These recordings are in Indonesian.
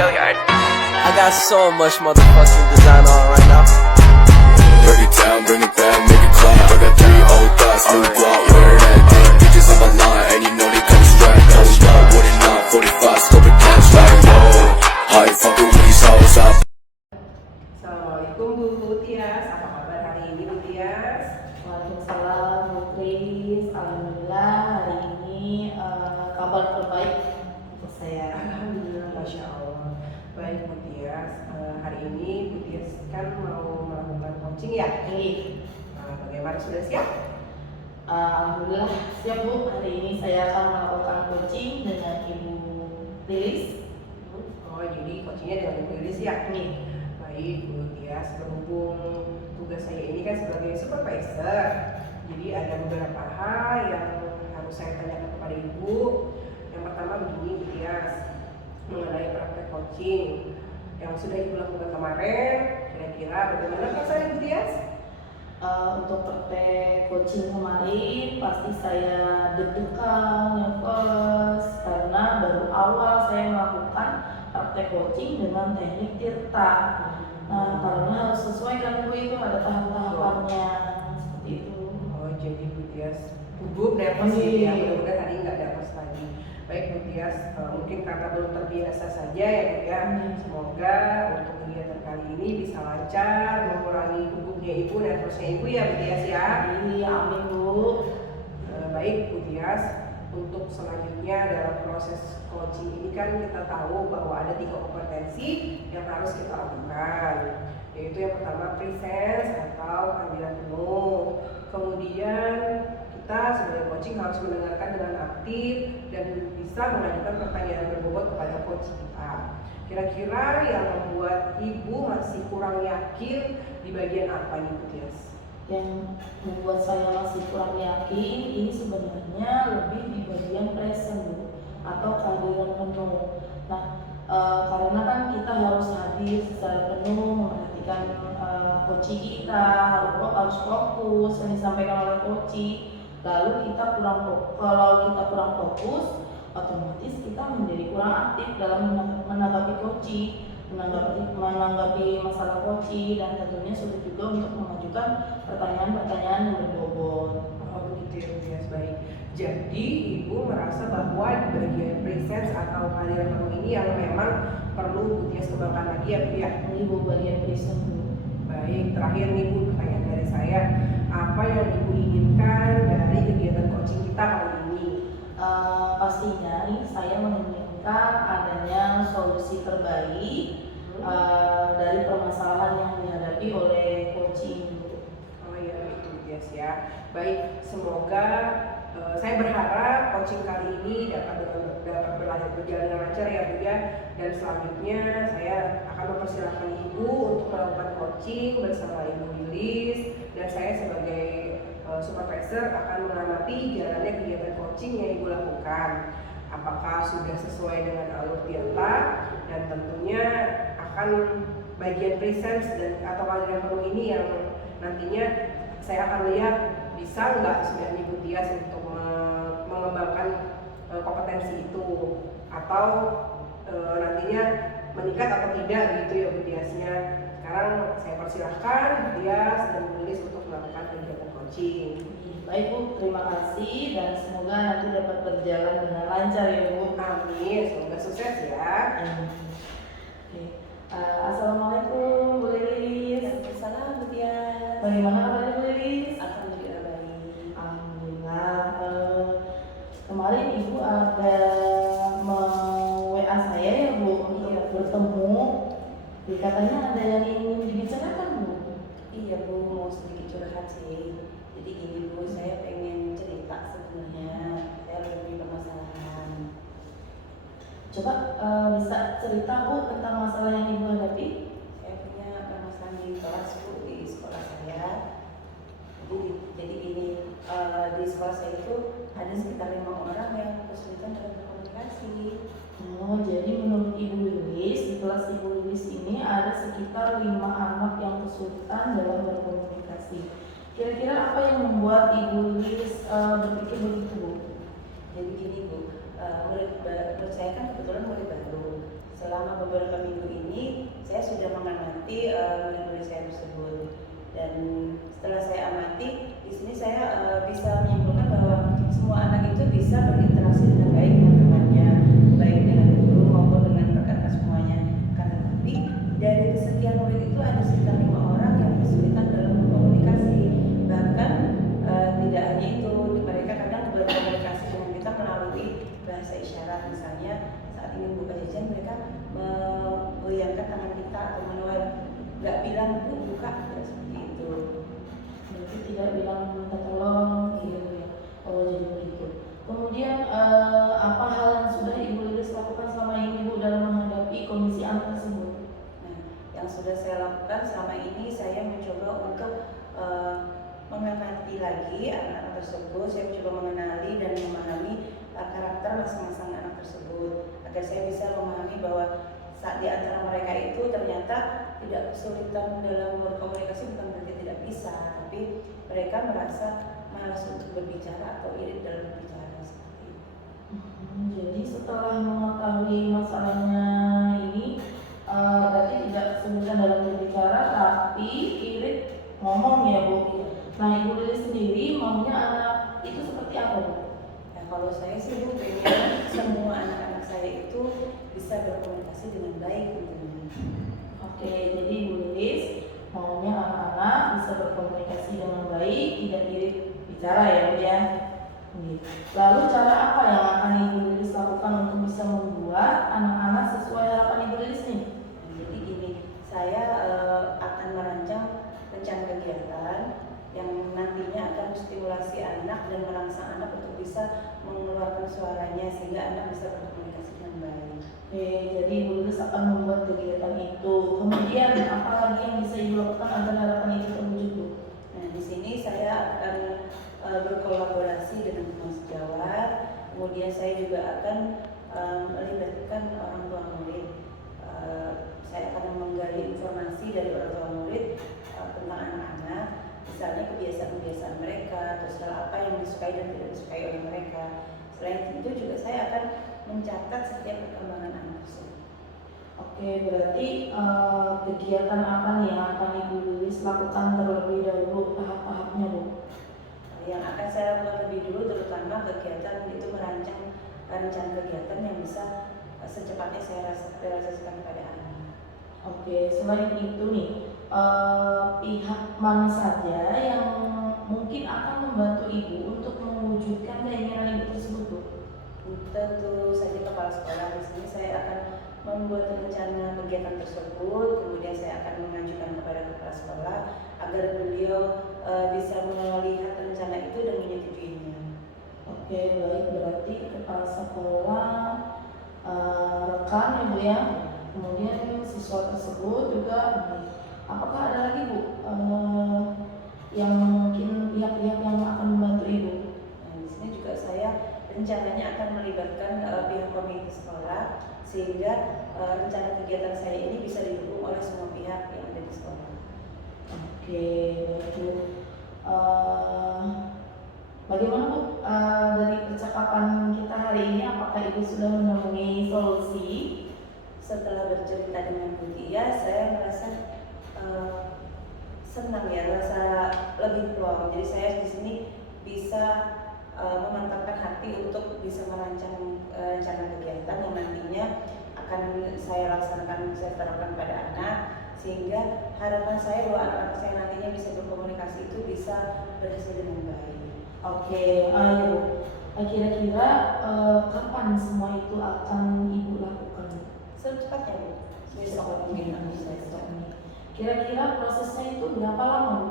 I got so much motherfucking design on right now. Break it down, bring it back, make it clap. I got 3 old thoughts, new guap, wear that thing. Bitches on my line, and you know they come strapped. Hold up, what it not, 45, scope it cash like whoa. How you fucking with these hoes up? Assalamualaikum Bu Tias, apa kabar hari ini Bu Tias? Waalaikumsalam Bu Kris, alhamdulillah hari ini kabar terbaik untuk saya. Alhamdulillah, Masya Allah. Baik Bu Tias, hari ini Bu Tias kan mau melakukan coaching ya? Ini Bagaimana, sudah siap? alhamdulillah siap Bu. Hari ini saya akan melakukan coaching dengan Ibu Lilis. Oh, jadi coachingnya dengan Bu Lilis ya? Ini Baik Bu Tias, berhubung tugas saya ini kan sebagai supervisor, jadi ada beberapa hal yang harus saya tanyakan kepada Ibu. Yang pertama begini Bu Tias, mengenai praktek coaching yang sudah Ibu lakukan kemarin, kira-kira bagaimana perasaan Ibu Tias? untuk praktek coaching kemarin pasti saya deg-degan, nervous karena baru awal saya melakukan praktek coaching dengan teknik tirta. Karena harus sesuai kan Bu, itu ada tahap-tahapannya seperti itu. Oh, jadi Bu Tias gugup, nervous gitu ya. Mudah-mudahan hari ini nggak nervous lagi. Baik Bu Tias, mungkin karena belum terbiasa saja ya Bu ya. Semoga untuk kegiatan kali ini bisa lancar, mengurangi gugupnya Ibu, nervousnya Ibu ya Bu Tias ya. Iya, amin Bu. Baik Bu Tias, untuk selanjutnya dalam proses coaching ini kan kita tahu bahwa ada 3 kompetensi yang harus kita lakukan, yaitu yang pertama presence atau kehadiran penuh. Kemudian kita sebagai coaching harus mendengarkan dengan aktif dan bisa mengajukan pertanyaan berbobot kepada coach kita. Kira-kira yang membuat Ibu masih kurang yakin di bagian apa nih Bu Tias? Yang membuat saya masih kurang yakin ini sebenarnya lebih di bagian present Bu, atau kehadiran penuh. Nah, karena kan kita harus hadir secara penuh, memperhatikan coach kita, harus fokus yang disampaikan oleh coach. Lalu kalau kita kurang fokus, otomatis kita menjadi kurang aktif dalam menanggapi coach, menanggapi masalah coach, dan tentunya sulit juga untuk mengajukan pertanyaan-pertanyaan yang berbobot. Oh begitu ya Bu Tias, baik. Jadi Ibu merasa bahwa di bagian presence atau kehadiran penuh ini yang memang perlu Bu Tias kembangkan lagi ya Bu ya? Ini Bu, bagian present Bu. Baik, terakhir nih Bu, pertanyaan dari saya, apa yang Ibu inginkan dari kegiatan coaching kita kali ini? Pastinya nih saya menginginkan adanya solusi terbaik dari permasalahan yang dihadapi oleh coaching. Oh iya, itu Tias ya. Baik, semoga saya berharap coaching kali ini dapat berjalan dengan lancar ya Bu ya. Dan selanjutnya saya akan mempersilahkan Ibu untuk melakukan coaching bersama Ibu Lilis, dan saya sebagai supervisor akan mengamati jalannya kegiatan coaching yang Ibu lakukan. Apakah sudah sesuai dengan alur tirta, dan tentunya akan bagian presence dan atau kehadiran penuh ini yang nantinya saya akan lihat bisa nggak sebenarnya Ibu Tias untuk mengembangkan kompetensi itu, atau nantinya meningkat atau tidak gitu ya Bu Tiasnya. Sekarang saya persilahkan Bu Tias dan Bu Lilis untuk melakukan kegiatan coaching. Baik Bu, terima kasih dan semoga nanti dapat berjalan dengan lancar ya Bu. Amin, semoga sukses ya. Oke. Assalamualaikum Bu Lilis. Waalaikumsalam Bu Tias. Bagaimana kabarnya Bu Lilis? Alhamdulillah baik. Alhamdulillah. Kemarin Ibu ada WA saya ya Bu untuk bertemu. Katanya ada yang ingin dibicarakan Bu. Iya Bu, mau sedikit curhat sih. Jadi gini Bu, saya pengen cerita sebenarnya. Saya lagi permasalahan. Coba bisa cerita Bu tentang masalah yang Ibu hadapi? Saya punya permasalahan di kelas Bu, di sekolah saya. Jadi gini, di sekolah saya itu ada sekitar 5 orang yang kesulitan dalam berkomunikasi. Oh, jadi menurut Ibu Lilis, di kelas Ibu Lilis ini ada sekitar 5 anak yang kesulitan dalam berkomunikasi. Kira-kira apa yang membuat Ibu Lilis berpikir begitu Bu? Jadi gini Bu, menurut saya kan kebetulan murid baru. Selama beberapa misalnya saat ingin buka jajan mereka menggoyangkan tangan kita atau menolak, nggak bilang bu buka, ya seperti itu. Berarti tidak bilang minta tolong gitu ya. Oh jadi begitu. Kemudian apa hal yang sudah Ibu Lilis lakukan selama ini Bu dalam menghadapi kondisi anak tersebut? Nah, yang sudah saya lakukan selama ini saya mencoba untuk mengamati lagi anak-anak tersebut. Saya mencoba mengenali dan memahami karakter masing-masing anak tersebut agar saya bisa memahami bahwa saat di antara mereka itu ternyata tidak kesulitan dalam berkomunikasi, bukan berarti tidak bisa, tapi mereka merasa malas untuk berbicara atau irit dalam berbicara seperti itu. Jadi setelah mengetahui masalahnya ini, berarti tidak kesulitan dalam berbicara, tapi irit ngomong ya Bu. Nah Ibu Lilis sendiri maunya anak itu seperti apa Bu? Nah, kalau saya sih Bu pengen semua anak-anak saya itu bisa berkomunikasi dengan baik tentunya. Oke, jadi Ibu Lilis maunya anak-anak bisa berkomunikasi dengan baik, tidak irit bicara ya Bu ya. Lalu cara apa yang akan Ibu Lilis lakukan untuk bisa membuat anak-anak sesuai harapan Ibu Lilis nih? Jadi gini, saya akan merancang rencana kegiatan yang nantinya akan menstimulasi anak dan merangsang anak untuk bisa mengeluarkan suaranya sehingga anak bisa berkomunikasi dengan baik. Oke, jadi Ibu Lilis akan membuat kegiatan itu. Kemudian apa lagi yang bisa Ibu lakukan agar harapan itu terwujud Bu? Nah, di sini saya akan berkolaborasi dengan teman sejawat. Kemudian saya juga akan melibatkan orang tua murid. Saya akan menggali informasi dari orang tua murid tentang anak-anak, misalnya kebiasaan-kebiasaan mereka, terus hal apa yang disukai dan tidak disukai oleh mereka. Selain itu juga saya akan mencatat setiap perkembangan anak tersebut. Oke, berarti kegiatan apa nih yang akan Ibu Lilis lakukan terlebih dahulu tahap-tahapnya Bu? Yang akan saya lakukan lebih dulu terutama kegiatan itu merancang rencana kegiatan yang bisa secepatnya saya realisasikan kepada anak. Oke, selain itu nih pihak mana saja yang mungkin akan membantu Ibu untuk mewujudkan keinginan Ibu tersebut Bu? Tentu saja kepala sekolah. Di sini saya akan membuat rencana kegiatan tersebut, kemudian saya akan mengajukan kepada kepala sekolah agar beliau bisa melihat rencana itu dan menyetujuinya. Oke, baik, berarti kepala sekolah rekan ya Bu ya. Kemudian siswa tersebut juga apakah ada lagi Bu yang mungkin pihak-pihak yang akan membantu Ibu? Nah, di sini juga saya rencananya akan melibatkan pihak komite sekolah sehingga rencana kegiatan saya ini bisa didukung oleh semua pihak yang ada di sekolah. Oke, baik Bu. Bagaimana Bu dari percakapan kita hari ini, apakah Ibu sudah menemui solusi? Setelah bercerita dengan Bu Tia, saya merasa senang ya, merasa lebih plong. Jadi saya di sini bisa memantapkan hati untuk bisa merancang rencana kegiatan yang nantinya akan saya laksanakan, saya terapkan pada anak, sehingga harapan saya bahwa anak-anak saya nantinya bisa berkomunikasi itu bisa berhasil dengan baik. Oke, kira-kira kapan semua itu akan Ibu lakukan? Secepatnya Bu, besok mungkin besok. Kira-kira prosesnya itu berapa lama Bu?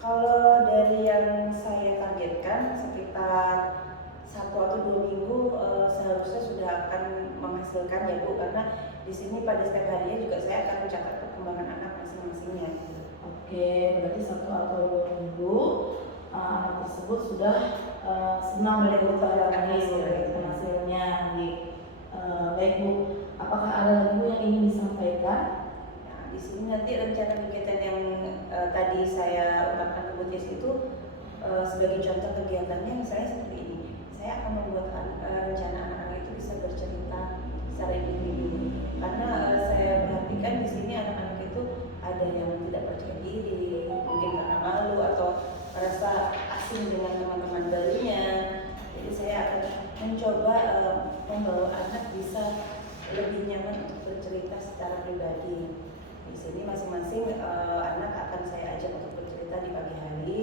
Kalau dari yang saya targetkan sekitar 1 atau 2 minggu seharusnya sudah akan menghasilkan ya Bu, karena di sini pada setiap harinya juga saya akan mencatat perkembangan anak masing-masingnya. Oke, berarti 1 atau 2 minggu anak tersebut sudah senang mendapatkan hasilnya. Baik Bu, apakah ada lagi Bu yang ingin disampaikan? Nah, di sini nanti rencana kegiatan yang tadi saya ungkapkan ke Bu Tis itu sebagai contoh kegiatannya misalnya seperti ini. Saya akan membuat rencana anak-anak itu bisa bercerita secara individu, karena saya perhatikan di sini anak-anak itu ada yang tidak percaya diri, mungkin karena malu atau merasa asing dengan teman-teman barunya. Jadi saya akan mencoba membawa anak bisa lebih nyaman untuk bercerita secara pribadi. Di sini masing-masing anak akan saya ajak untuk bercerita di pagi hari.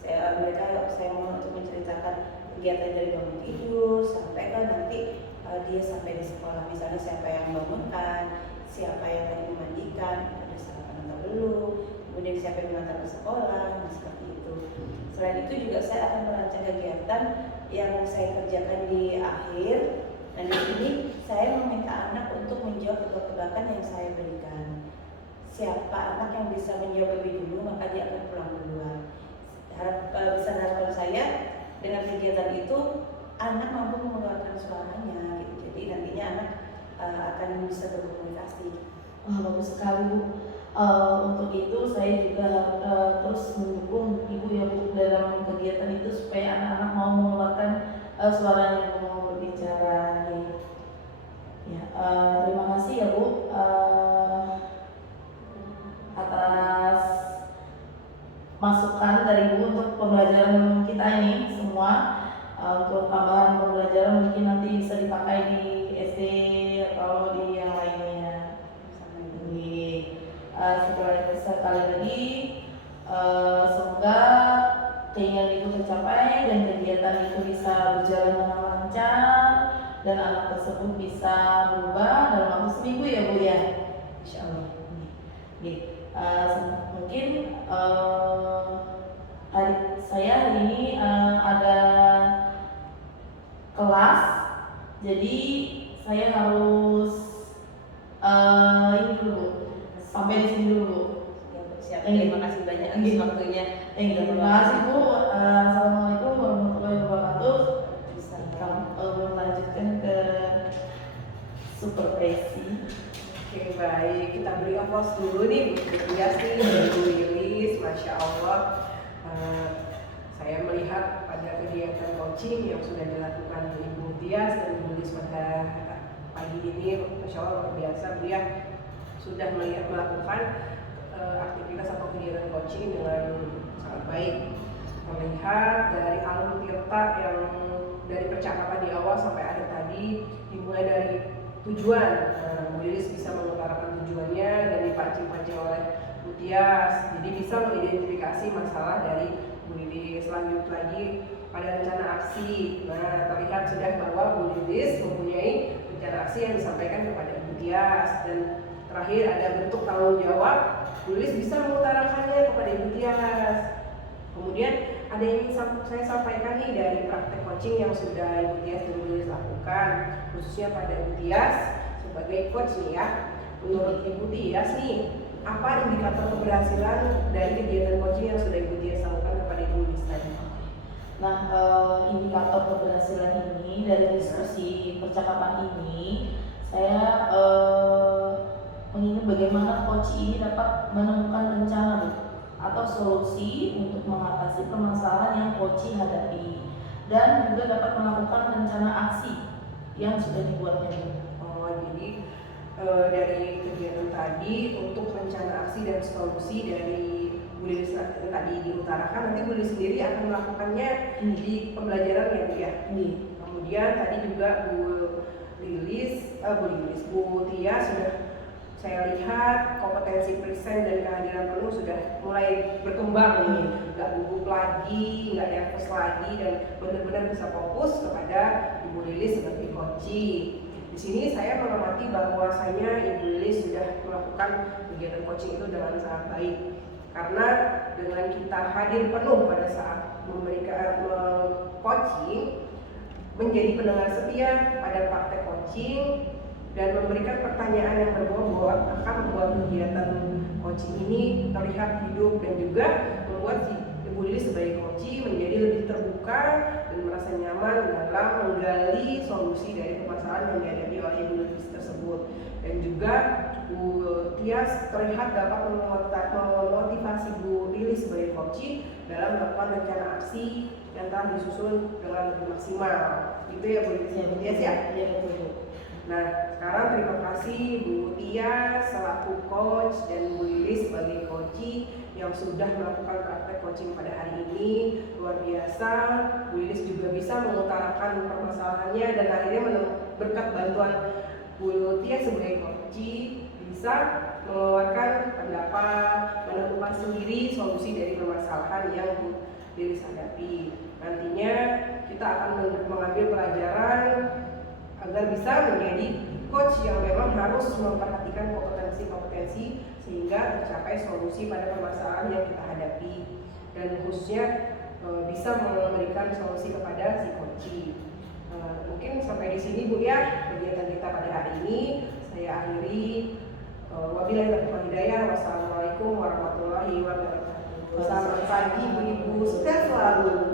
Saya mohon untuk menceritakan kegiatan dari bangun tidur sampai kan nanti dia sampai di sekolah. Misalnya siapa yang membangunkan, siapa yang tadi memandikan, ada sarapan atau belum, kemudian siapa yang mengantar ke sekolah, nah seperti itu. Selain itu juga saya akan merancang kegiatan yang saya kerjakan di akhir. Dan di sini saya meminta anak untuk menjawab tebak-tebakan yang saya berikan. Siapa anak yang bisa menjawab lebih dulu maka dia akan pulang duluan. Bisa harapan saya dengan kegiatan itu anak mampu mengeluarkan suaranya gitu. Jadi nantinya anak akan bisa berkomunikasi. Wah, bagus sekali Bu. Untuk itu saya juga terus mendukung Ibu ya Bu dalam kegiatan itu supaya anak-anak mau mengeluarkan suaranya, mau berbicara. Ya, terima kasih ya Bu atas masukan dari Bu untuk pembelajaran kita ini semua. Untuk tambahan pembelajaran mungkin nanti bisa dipakai di SD atau di yang lainnya. Sekali lagi semoga keinginan Ibu tercapai dan kegiatan itu bisa berjalan dengan lancar dan anak tersebut bisa berubah dalam waktu seminggu ya Bu ya. Insya Allah. Mungkin saya hari ini ada kelas, jadi saya harus ini dulu sampai di sini dulu. Siap. Terima kasih banyak atas waktunya. Terima kasih Bu. Assalamualaikum warahmatullahi wabarakatuh. Bisa melanjutkan ke supervisi. Oke, baik, kita beri aplaus dulu nih Bu Tias nih, Bu Lilis, Masya Allah. Saya melihat pada kegiatan coaching yang sudah dilakukan Ibu Tias dan Bu Lilis pada pagi ini, Masya Allah luar biasa, beliau sudah melakukan aktivitas atau kegiatan coaching dengan sangat baik. Melihat dari alur tirta yang dari percakapan di awal sampai akhir tadi, dimulai dari tujuan, Bu Lilis bisa mengutarakan tujuannya dan dipancing-pancing oleh Bu Tias, jadi bisa mengidentifikasi masalah dari Bu Lilis. Lanjut lagi pada rencana aksi. Nah, terlihat sudah bahwa Bu Lilis mempunyai rencana aksi yang disampaikan kepada Bu Tias, dan terakhir ada bentuk tanggung jawab. Bu Lilis bisa mengutarakannya kepada Ibu Tias. Kemudian ada yang ingin saya sampaikan nih dari praktek coaching yang sudah Ibu Tias dan Bu Lilis lakukan, khususnya pada Ibu Tias sebagai coach nih ya. Menurut Ibu Tias nih, apa indikator keberhasilan dari kegiatan coaching yang sudah Ibu Tias lakukan kepada Ibu Lilis tadi? Nah, indikator keberhasilan ini dari diskusi percakapan ini, saya mengingat bagaimana coach ini dapat menemukan rencana atau solusi untuk mengatasi permasalahan yang coach hadapi, dan juga dapat melakukan rencana aksi yang sudah dibuatnya. Oh, jadi dari kegiatan tadi untuk rencana aksi dan solusi dari Bu Lilis tadi diutarakan, nanti Bu Lilis sendiri akan melakukannya di pembelajaran ya Bu ya. Kemudian tadi juga Bu Tia sudah saya lihat kompetensi present dan kehadiran penuh sudah mulai berkembang nih, nggak gugup lagi, nggak nervous lagi, dan benar-benar bisa fokus kepada Ibu Lilis sebagai coaching. Di sini saya mengamati bahwasanya Ibu Lilis sudah melakukan kegiatan coaching itu dengan sangat baik, karena dengan kita hadir penuh pada saat memberikan coaching, menjadi pendengar setia pada praktek coaching, dan memberikan pertanyaan yang berbobot akan membuat kegiatan coaching ini terlihat hidup, dan juga membuat si Ibu Lilis sebagai coaching menjadi lebih terbuka dan merasa nyaman dalam menggali solusi dari permasalahan yang dihadapi oleh Ibu Lilis tersebut. Dan juga Bu Tias terlihat dapat memotivasi Bu Lilis sebagai coaching dalam melakukan rencana aksi yang telah disusun dengan lebih maksimal. Itu ya Bu Tias ya? Iya, betul. Nah, sekarang terima kasih Bu Tia selaku coach dan Bu Lilis sebagai coaching yang sudah melakukan praktek coaching pada hari ini. Luar biasa, Bu Lilis juga bisa mengutarakan permasalahannya, dan akhirnya berkat bantuan Bu Tia sebagai coaching bisa mengeluarkan pendapat, menentukan sendiri solusi dari permasalahan yang Bu Lilis hadapi. Nantinya kita akan mengambil pelajaran agar bisa menjadi coach yang memang harus memperhatikan kompetensi-kompetensi sehingga tercapai solusi pada permasalahan yang kita hadapi, dan khususnya bisa memberikan solusi kepada si coach. Mungkin sampai di sini Bu ya kegiatan kita pada hari ini. Saya akhiri. Wabillahi taufiq hidayah. Wassalamualaikum warahmatullahi wabarakatuh. Selamat pagi Bu Ibu, sukses selalu.